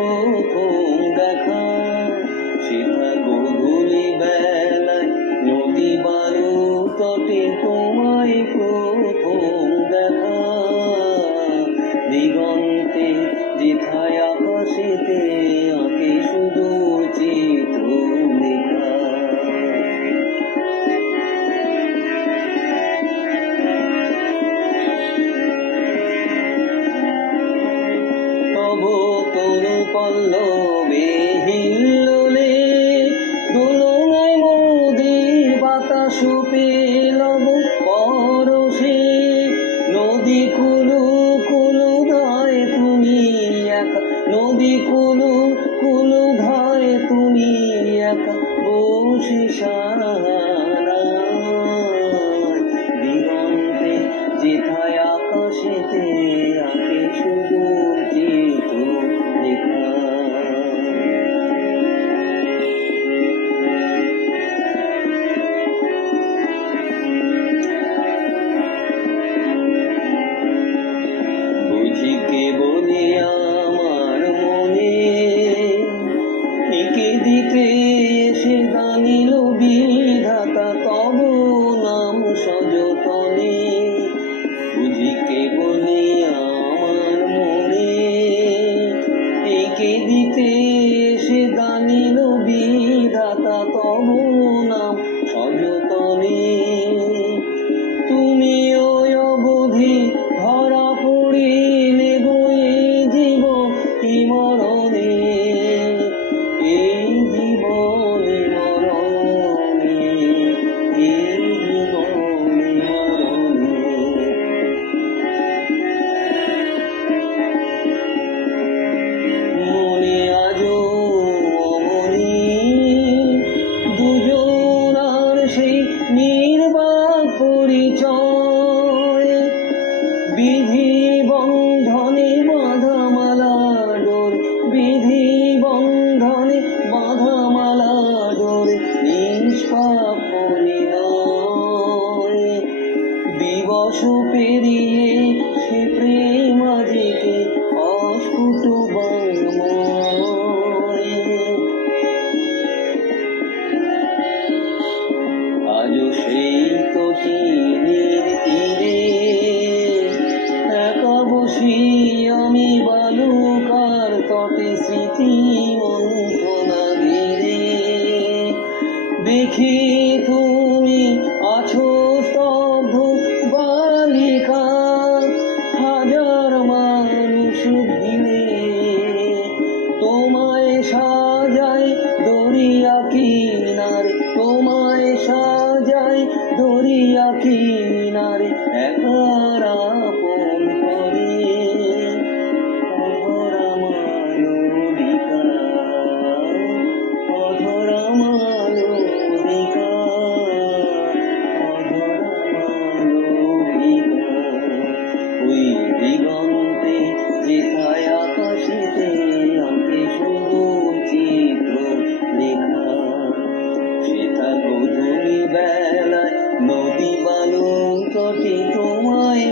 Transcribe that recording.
প্রথম দেখা, সেটা গধূলি বেলায় নদী বালু তটে তোমায় প্রথম দেখা। দিগন্তে যেথায় আকাশেতে আঁকে সুদূর চিত্র লেখা। তব তনু পল্লবে হিল্লোলে দোলনায় মোদের বাতাস পেলব পরশে। নদী কুলু কুলু ধায় তুমি একা, নদী কুলু কুলু ধায় তুমি একা বসে সারায়। দিগন্তে যেথায় আকাশেতে আঁকে সুদূর চিত্র লেখা। বুঝি কেবলি আমার মনে এঁকে দিতে এসে দানিল বিধাতা তব নাম সযতনে। বুঝি কেবলি আমার মনে এঁকে দিতে এসে দানিল বিধাতা তব নাম সযতনে। তুমি ওই অবধি ধরা পড়িলে বয়ে জীব কি মরণে, এই জীবনে মরণে, এই জীবনে মরণে। মনে আজো অমনি দুজনার সেই নির্বাক পরিচয়। বিধি বন্ধনে বাঁধা মালা ডোর, বিধি বন্ধনে বাঁধা মালা ডোর নিষ্পাপ পরিণয়। দিবস পেরিয়ে সে প্রেম আজিকে অস্ফুট বাংময়। আজও সেই তো তীরের তীরে একা বসি আমি বালুকার তটে স্মৃতি মন্থনা ঘিরে। দেখি তুমি আছো স্তব্ধ বালিকা হাজার মানুষ ভিড়ে। তোমায় সাজায় দরিয়া কিনারে, তোমায় সাজায় দরিয়া কিনারে একার আপন করে। অধরা মালবিকা, অধরা মালবিকা, অধরা মালবিকা। ওই দিগন্তে যেথায় আকাশেতে আঁকে সুদূর চিত্র লেখা। সেটা গধূলি বেলায় নদী বালু তটে তোমায়